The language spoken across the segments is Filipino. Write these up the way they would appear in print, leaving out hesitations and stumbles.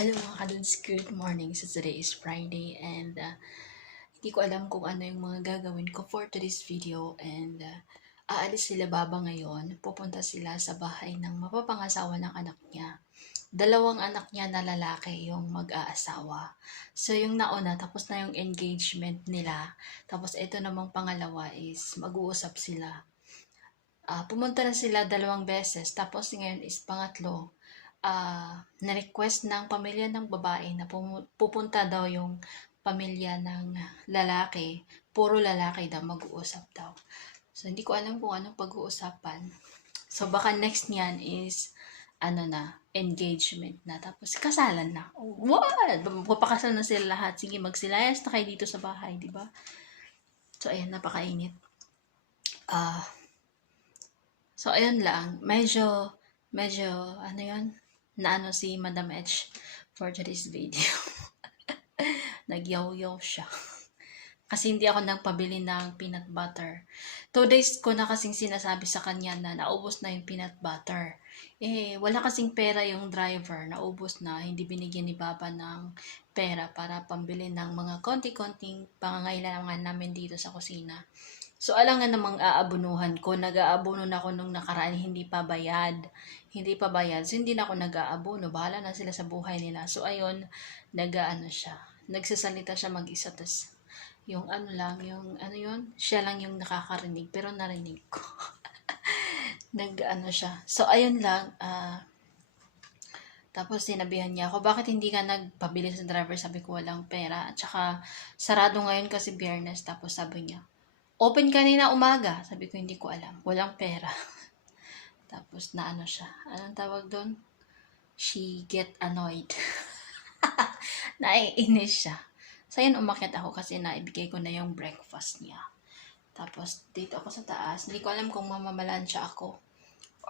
Hello mga kadudes, good morning. So today is Friday and hindi ko alam kung ano yung mga gagawin ko for today's video and aalis sila baba ngayon. Pupunta sila sa bahay ng mapapangasawa ng anak niya. Dalawang anak niya na lalaki yung mag-aasawa. So yung nauna, tapos na yung engagement nila. Tapos ito namang pangalawa is mag-uusap sila. Pumunta na sila dalawang beses. Tapos ngayon is pangatlo, na-request ng pamilya ng babae na pupunta daw yung pamilya ng lalaki. Puro lalaki daw mag-uusap daw. So, hindi ko alam kung anong pag-uusapan. So, baka next niyan is, engagement na. Tapos, kasalan na. What? Papakasal na sila lahat. Sige, magsilayas na kayo dito sa bahay, di ba? So, ayan, napakainit. So, ayun lang. Medyo, naano si Madam H for today's video. Nagyaw-yaw siya. Kasi hindi ako nagpabili ng peanut butter. 2 days ko na kasing sinasabi sa kanya na naubos na yung peanut butter. Wala kasing pera yung driver. Naubos na. Hindi binigyan ni Papa ng pera para pambili ng mga konti-konting pangangailangan namin dito sa kusina. So, alam nga namang aabunuhan ko. Nag-aabuno na ako nung nakaraan, hindi pa bayad. Hindi pa bayad. So, hindi na ako nag-aabuno. Bahala na sila sa buhay nila. So, ayun, siya. Nagsasalita siya mag-isa. Tas, yung siya lang yung nakakarinig. Pero narinig ko. Siya. So, ayun lang, tapos sinabihan niya ako, bakit hindi ka nagpabili sa driver? Sabi ko, walang pera. At saka, sarado ngayon kasi Biyernes. Tapos sabi niya, open kanina umaga. Sabi ko, hindi ko alam. Walang pera. Tapos, siya. Anong tawag doon? She get annoyed. Naiinis siya. So, yun, umakyat ako kasi naibigay ko na yung breakfast niya. Tapos, dito ako sa taas. Hindi ko alam kung mamamalansya ako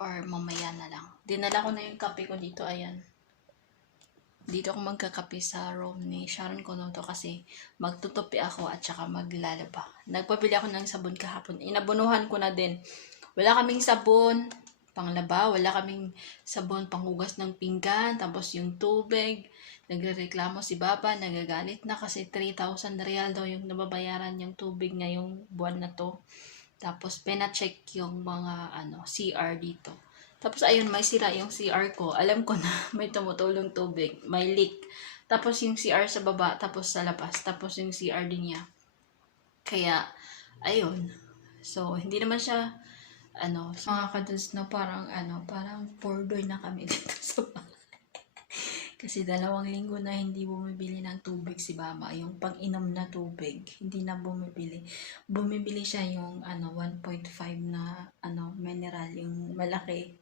or mamaya na lang. Dinala ko na yung kape ko dito. Ayan. Dito ako magkakape sa room ni Sharon Conoto kasi magtutupi ako at saka maglalaba. Nagpabili ako ng sabon kahapon. Inabunuhan ko na din. Wala kaming sabon panglaba, wala kaming sabon panghugas ng pinggan, tapos yung tubig. Nagrereklamo si Baba, nagagalit na kasi 3,000 real daw yung nababayaran yung tubig ngayong buwan na to. Tapos pina-check yung mga CR dito. Tapos ayun, may sira yung CR ko. Alam ko na may tumutulong tubig, may leak. Tapos yung CR sa baba, tapos sa labas, tapos yung CR din niya. Kaya ayun. So hindi naman siya mga kadudes no, parang pordoy na kami dito sa bahay. Kasi 2 linggo na hindi bumibili ng tubig si Mama. Yung pang-inom na tubig, hindi na bumibili. Bumibili siya yung 1.5 na mineral, yung malaki.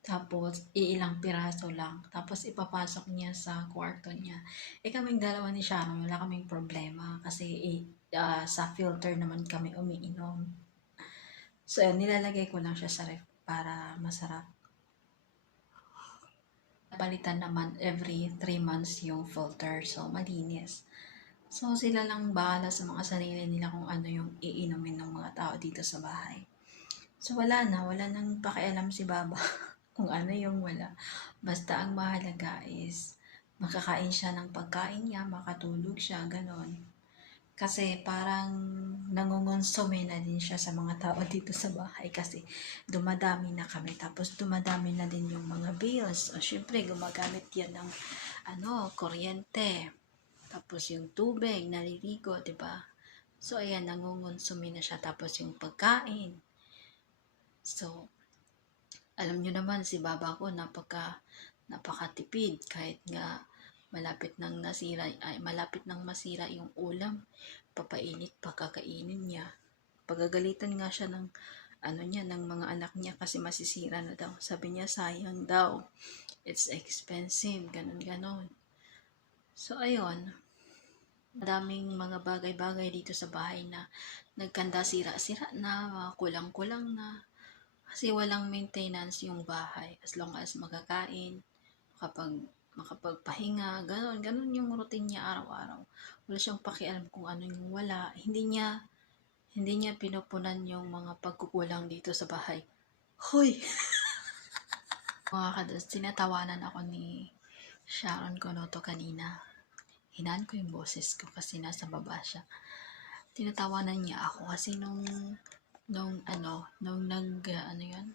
Tapos, iilang piraso lang. Tapos, ipapasok niya sa kwarto niya. Kaming dalawa ni Sharon, wala kaming problema. Kasi, sa filter naman kami umiinom. So, nilalagay ko lang siya sa ref para masarap. Palitan naman every 3 months yung filter. So, malinis. So, sila lang bahala sa mga sarili nila kung ano yung iinumin ng mga tao dito sa bahay. So, wala nang pakialam si Baba kung ano yung wala. Basta ang mahalaga is makakain siya ng pagkain niya, makatulog siya, ganon. Kasi parang nangungonsume na din siya sa mga tao dito sa bahay kasi dumadami na kami. Tapos dumadami na din yung mga bills. O syempre, gumagamit yan ng kuryente. Tapos yung tubig, naliligo, diba? So, ayan, nangungonsume na siya. Tapos yung pagkain. So, alam nyo naman, si Baba ko napakatipid. Kahit nga malapit nang masira yung ulam, papainit pa kakainin niya. Pagagalitan nga siya ng ng mga anak niya kasi masisira na daw. Sabi niya, sayang daw. It's expensive, ganon. So, ayun. Madaming mga bagay-bagay dito sa bahay na nagkanda sira-sira na, kulang-kulang na. Kasi walang maintenance yung bahay. As long as makakain, makapagpahinga, ganon yung routine niya araw-araw. Wala siyang pakialam kung ano yung wala. Hindi niya pinupunan yung mga pagkukulang dito sa bahay. Hoy! Mga kadas, tinatawanan ako ni Sharon ko no to kanina. Hinaan ko yung boses ko kasi nasa baba siya. Tinatawanan niya ako kasi nung ano yun,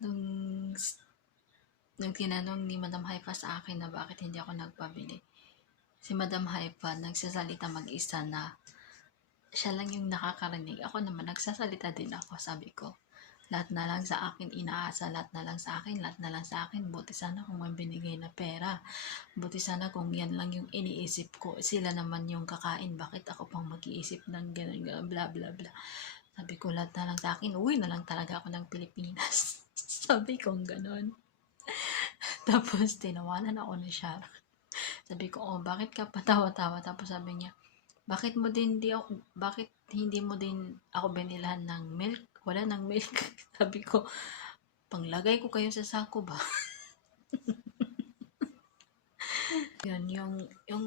nung, nung tinanong ni Madam Haifa sa akin na bakit hindi ako nagpabili. Si Madam Haifa nagsasalita mag-isa na siya lang yung nakakarinig. Ako naman, nagsasalita din ako. Sabi ko, lahat na lang sa akin inaasa, lahat na lang sa akin, lahat na lang sa akin. Buti sana kung may binigay na pera. Buti sana kung yan lang yung iniisip ko. Sila naman yung kakain. Bakit ako pang mag-iisip ng ganun, bla bla bla. Sabi ko, lahat na lang sa akin. Uwi na lang talaga ako ng Pilipinas. Sabi ko gano'n. Tapos, tinawanan ako ni Sharon. Sabi ko, oh, bakit ka patawa-tawa? Tapos sabi niya, bakit hindi mo din ako binilahan ng milk? Wala ng milk. Sabi ko, panglagay ko kayo sa sako ba? Yun, yung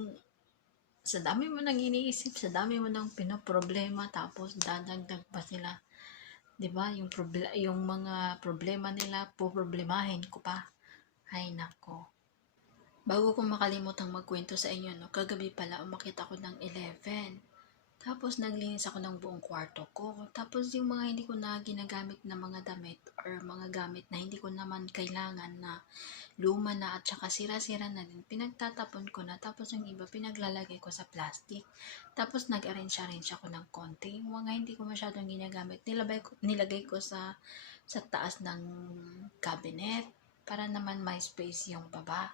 sa dami mo nang iniisip, sa dami mo nang pinoproblema, tapos dadagdag pa sila. 'Di ba? Yung mga problema nila, poproblemahin ko pa. Ay nako. Bago ko makalimutang magkwento sa inyo, no, kagabi pala umakyat ako ng 11. Tapos naglinis ako ng buong kwarto ko. Tapos yung mga hindi ko na ginagamit na mga damit or mga gamit na hindi ko naman kailangan na luma na at saka sira-sira na din, pinagtatapon ko na. Tapos yung iba pinaglalagay ko sa plastic. Tapos nag-arrange ako ng konti. Yung mga hindi ko masyadong ginagamit, nilagay ko sa taas ng cabinet para naman may space yung baba.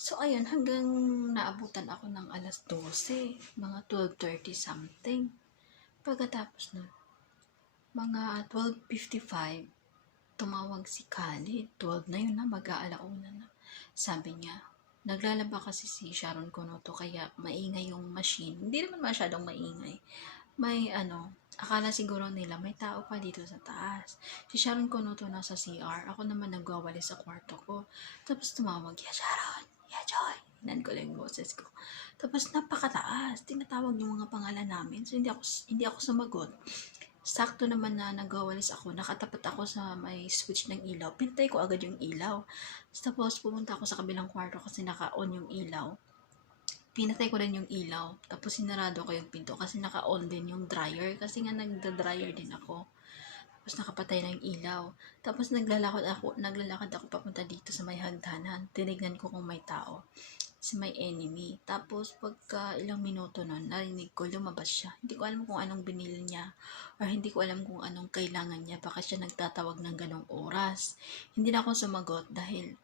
So, ayun, hanggang naabutan ako ng alas 12, mga 12:30 something. Pagkatapos nun, mga 12:55, tumawag si Khalid. 12 na yun na, mag-aalauna na. Sabi niya, naglalaba kasi si Sharon Kunoto kaya maingay yung machine. Hindi naman masyadong maingay. May akala siguro nila may tao pa dito sa taas. Si Sharon Kunoto nasa CR. Ako naman nagwawali sa kwarto ko. Tapos tumawag, ya Sharon, ya Joy. Hinan ko lang yung boses ko. Tapos napakataas. Tinatawag yung mga pangalan namin. So hindi ako sumagot. Sakto naman na nagwawalis ako, nakatapat ako sa may switch ng ilaw. Pintay ko agad yung ilaw. Tapos pumunta ako sa kabilang kwarto kasi naka-on yung ilaw. Pinatay ko rin yung ilaw. Tapos sinarado ko yung pinto kasi naka-on din yung dryer. Kasi nga nagda-dryer din ako. Tapos nakapatay na yung ilaw. Tapos naglalakad ako papunta dito sa may hagdanan. Tinignan ko kung may tao. Si may enemy. Tapos pagka ilang minuto nun, narinig ko lumabas siya. Hindi ko alam kung anong binili niya or hindi ko alam kung anong kailangan niya. Baka siya nagtatawag ng ganong oras. Hindi na ako sumagot dahil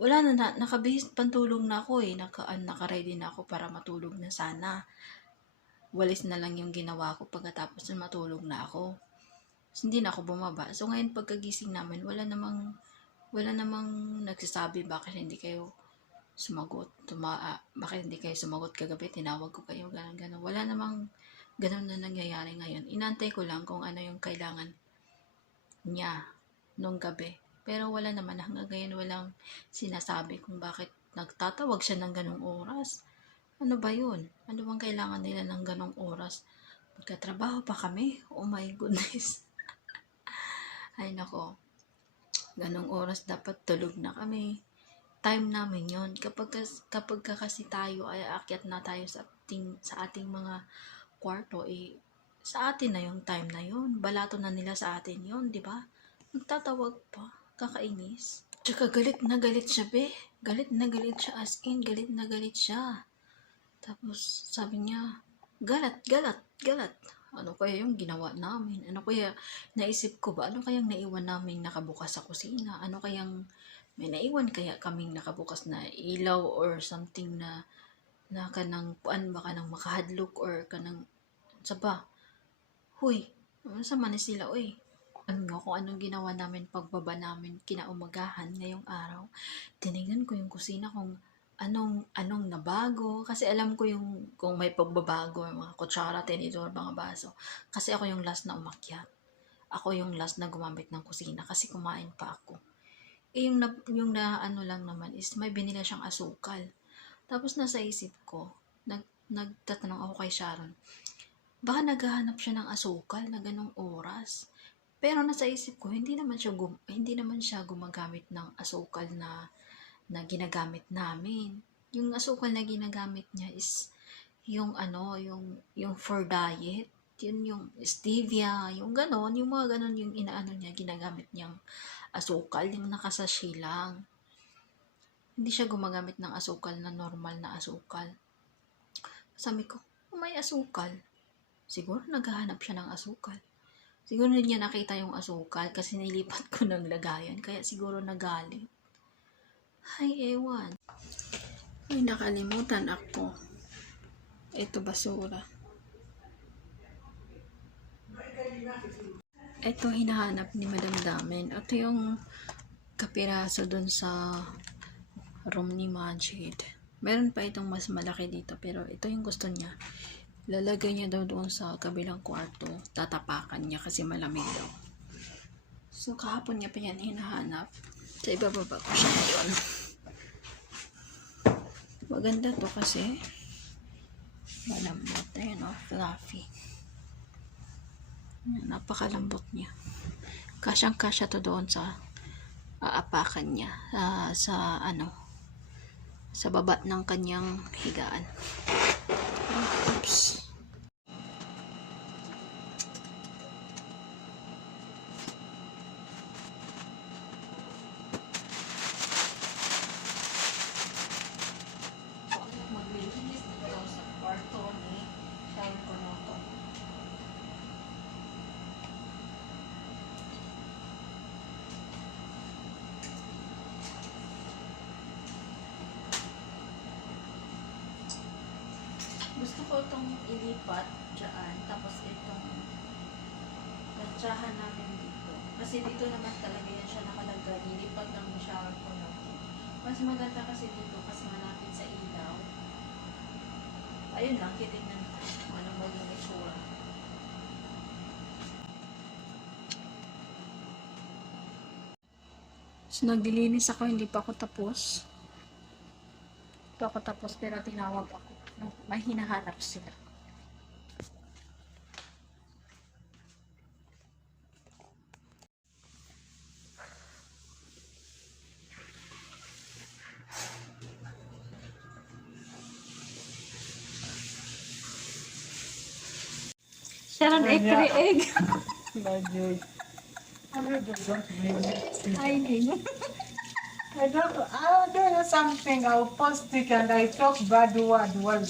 wala na, nakabihis pantulog na ako eh. Naka-ready na ako para matulog na sana. Walis na lang yung ginawa ko pagkatapos na matulog na ako. So, hindi na ako bumaba. So ngayon pagkagising namin, wala namang nagsasabi bakit hindi kayo sumagot. Bakit hindi kayo sumagot kagabi? Tinawag ko kayo, gano'n. Wala namang gano'n na nangyayari ngayon. Inantay ko lang kung ano yung kailangan niya nung gabi. Pero wala naman, hanggang ngayon walang sinasabi kung bakit nagtatawag siya ng ganong oras. Ano ba yun? Ano bang kailangan nila ng ganong oras? Magkatrabaho pa kami? Oh my goodness. Ay nako, ganong oras dapat tulog na kami. Time namin yon. Kapag kasi tayo ay aakyat na tayo sa ating mga kwarto, sa atin na yung time na yon. Balato na nila sa atin yon, di ba? Magtatawag pa. Kakainis. Tsaka galit na galit siya, be. Galit na galit siya, as in, galit na galit siya. Tapos, sabi niya, galat. Ano kaya yung ginawa namin? Ano kaya, naisip ko ba, ano kayang naiwan namin nakabukas sa kusina? Ano kayang, may naiwan kaya kaming nakabukas na ilaw or something na kanang, baka nang makahadlok or kanang, saba, huy, sama na sila, uy. Kung anong ginawa namin pagbaba namin kinaumagahan ngayong araw. Tinignan ko yung kusina kung anong nabago. Kasi alam ko yung kung may pagbabago, mga kutsara, tinidor, mga baso. Kasi ako yung last na umakyat. Ako yung last na gumamit ng kusina kasi kumain pa ako. Yung na ano lang naman is may binila siyang asukal. Tapos nasa isip ko, nagtatanong ako kay Sharon, baka naghahanap siya ng asukal na ganong oras. Pero nasa isip ko, hindi naman siya gumagamit ng asukal na na ginagamit namin. Yung asukal na ginagamit niya is yung yung for diet, yun yung stevia, yung ganon, yung mga ganon yung inaano niya, ginagamit niyang asukal, yung nakasashi lang. Hindi siya gumagamit ng asukal na normal na asukal. Sabi ko, may asukal. Siguro naghahanap siya ng asukal. Siguro hindi niya nakita yung asukal kasi nilipat ko ng lagayan, kaya siguro nagalit. Ay, ewan. Ay, nakalimutan ako. Ito basura. Ito hinahanap ni Madam Damen. Ito yung kapiraso dun sa room ni Majid. Meron pa itong mas malaki dito, pero ito yung gusto niya. Lalagay niya daw doon sa kabilang kwarto. Tatapakan niya kasi malamig daw. So kahapon niya pa yan hinahanap. Sa ibababa ko siya ngayon. Maganda to kasi malambot. Ayun o, fluffy. Napakalambot niya. Kasyang-kasya to doon sa aapakan niya. Sa baba ng kanyang higaan. Oops. Maglilinis dito sa kwarto ni Sharon Conoto. Gusto ko itong ilipat dyan, tapos itong gantsahan namin dito. Kasi dito naman talaga yan siya nakalagay, ilipat lang yung shower ko natin. Mas maganda kasi dito kasi malapit sa ilaw. Ayun lang, titignan ko kung anong maging itsura. So, naglilinis ako, hindi pa ako tapos. Hindi pa ako tapos, pero tinawag ako. May hinahanap sila. Sharon, egg, egg. I don't know. I'll do something. I'll post it and I talk bad word. Why,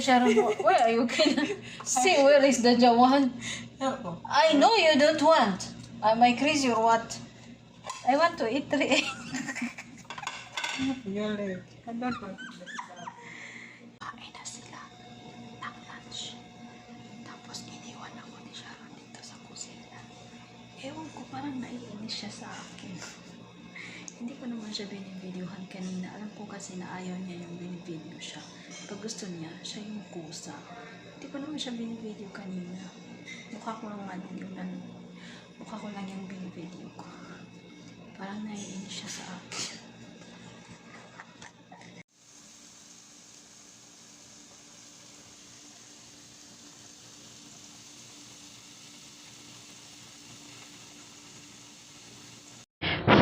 Sharon, where are you? See, where is the Jawan? I know you don't want. Am I crazy or what? I want to eat 3 egg. Really? I don't know. Kain na sila ng lunch. Tapos iniwan ako ni Sharon dito sa kusina. Ewan ko, parang naiinis siya sa akin. Hindi ko naman siya binivideohan kanina. Alam ko kasi na ayaw niya yung binivideo siya. Pag gusto niya, siya yung kusa. Hindi ko naman siya binivideo kanina. Mukha ko lang yung binivideo ko. Parang naiinis siya sa akin.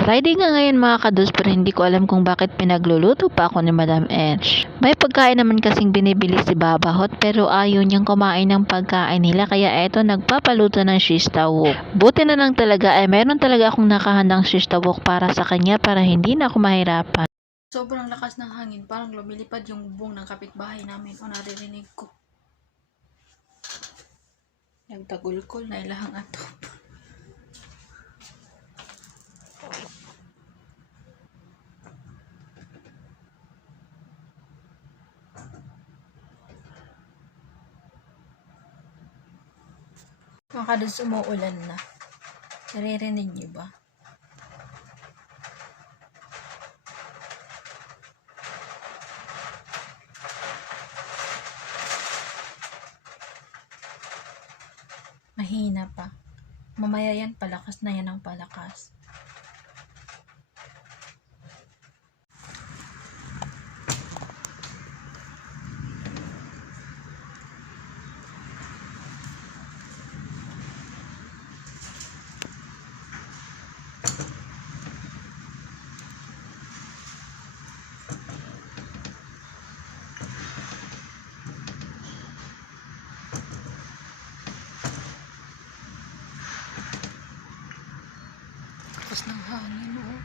Friday nga ngayon mga kados, pero hindi ko alam kung bakit pinagluluto pa ako ni Madam Edge. May pagkain naman kasing binibili si Babahot pero ayaw niyang kumain ng pagkain nila, kaya eto nagpapaluto ng shish tawok. Buti na lang talaga meron talaga akong nakahandang shish tawok para sa kanya para hindi na ako mahirapan. Sobrang lakas ng hangin, parang lumilipad yung bubong ng kapitbahay namin. O, naririnig ko. Nagtagulkol na ilahang atop. Makados umuulan na. Naririnig niyo ba? Mahina pa. Mamaya yan, palakas na yan ang palakas. lakas ng hangin, oh.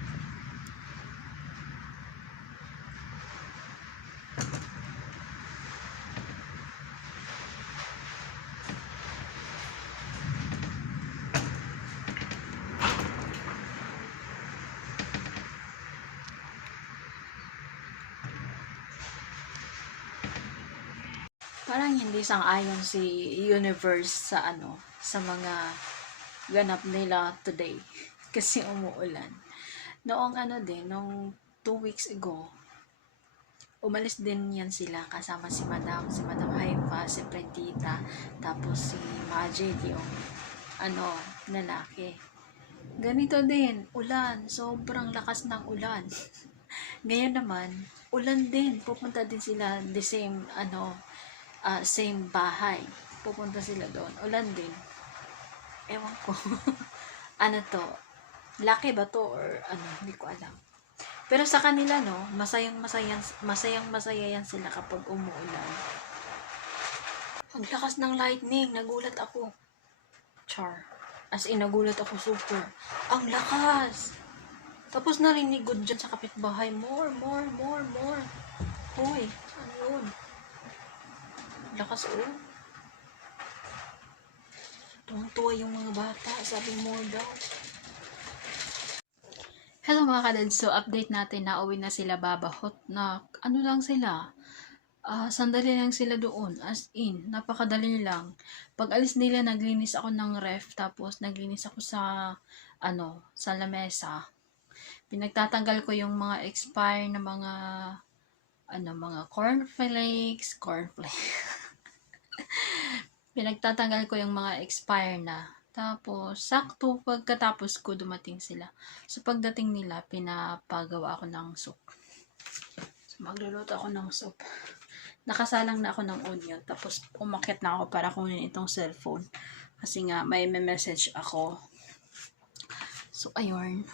Parang hindi sang-ayon si Universe sa sa mga ganap nila today. Kasi umuulan. Noong nung 2 weeks ago, umalis din yan sila kasama si Madam Haifa, si Pretita, tapos si Majid, yung lalaki. Ganito din, ulan, sobrang lakas ng ulan. Ngayon naman, ulan din, pupunta din sila the same, same bahay. Pupunta sila doon, ulan din. Ewan ko. To? Laki ba to or hindi ko alam. Pero sa kanila, no, masayang masaya yan sila kapag umuulan. Ang lakas ng lightning, nagulat ako. Char. As in, nagulat ako super. Ang lakas! Tapos narinig ko dyan sa kapitbahay, more. Hoy, ano yun? Lakas, oh. Tuwang-tuwa yung mga bata, sabi more daw. Hello mga kadads, so update natin na uwi na sila babahot na lang sila. Sandali lang sila doon, as in, napakadali lang. Pag alis nila, naglinis ako ng ref, tapos naglinis ako sa lamesa. Pinagtatanggal ko yung mga expire na mga cornflakes. Pinagtatanggal ko yung mga expire na. Tapos, sakto pagkatapos ko dumating sila. So, pagdating nila, pinapagawa ako ng soup. So, magluluto ako ng soup. Nakasalang na ako ng onion. Tapos, umakyat na ako para kunin itong cellphone. Kasi nga, may message ako. So, ayun.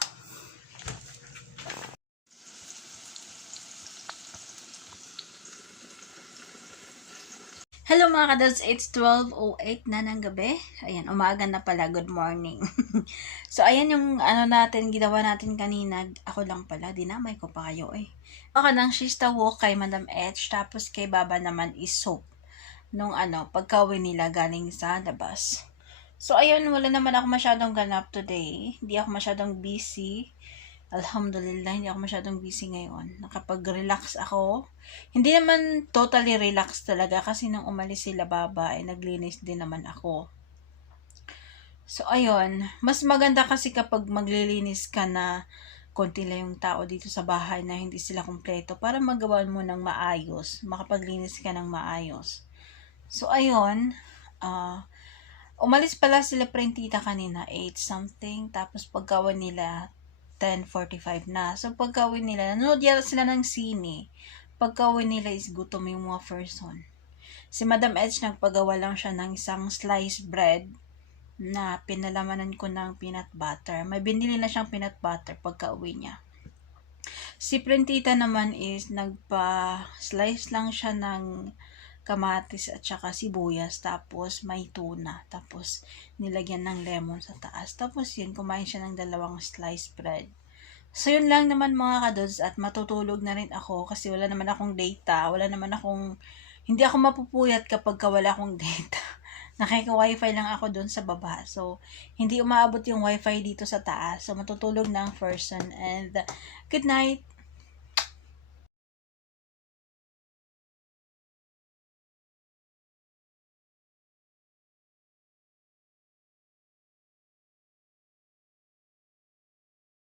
Hello mga kadads, it's 12:08 na ng gabi. Ayan, umaga na pala, good morning. So, ayan yung ginawa natin kanina. Ako lang pala, dinamay ko pa kayo eh. Ako ng shista walk kay Madam H, tapos kay Baba naman is soap. Nung pagka-uwi nila galing sa labas. So, ayun, wala naman ako masyadong ganap today. Hindi ako masyadong busy. Alhamdulillah, hindi ako masyadong busy ngayon. Nakapag-relax ako. Hindi naman totally relax talaga kasi nung umalis sila Baba, naglinis din naman ako. So, ayun. Mas maganda kasi kapag maglilinis ka na konti lang yung tao dito sa bahay na hindi sila kumpleto para magawa mo ng maayos. Makapaglinis ka ng maayos. So, ayun. Umalis pala sila Prentita kanina, 8 something. Tapos pagkawan nila, 10:45 na. So, pagkawin nila, nanood yata sila ng sine. Pagkawin nila is gutom yung mga person. Si Madam Edge, nagpagawa lang siya ng isang sliced bread na pinalamanan ko ng peanut butter. May binili na siyang peanut butter pagka-uwi niya. Si Prentita naman is nagpa-slice lang siya ng kamatis at saka sibuyas, tapos may tuna, tapos nilagyan ng lemon sa taas. Tapos yun, kumain siya ng 2 sliced bread. So yun lang naman mga kadods, at matutulog na rin ako kasi wala naman akong data, hindi ako mapupuyat kapag wala akong data. Nakika-wifi lang ako doon sa baba. So, hindi umaabot yung wifi dito sa taas. So, matutulog na ang person. And, good night!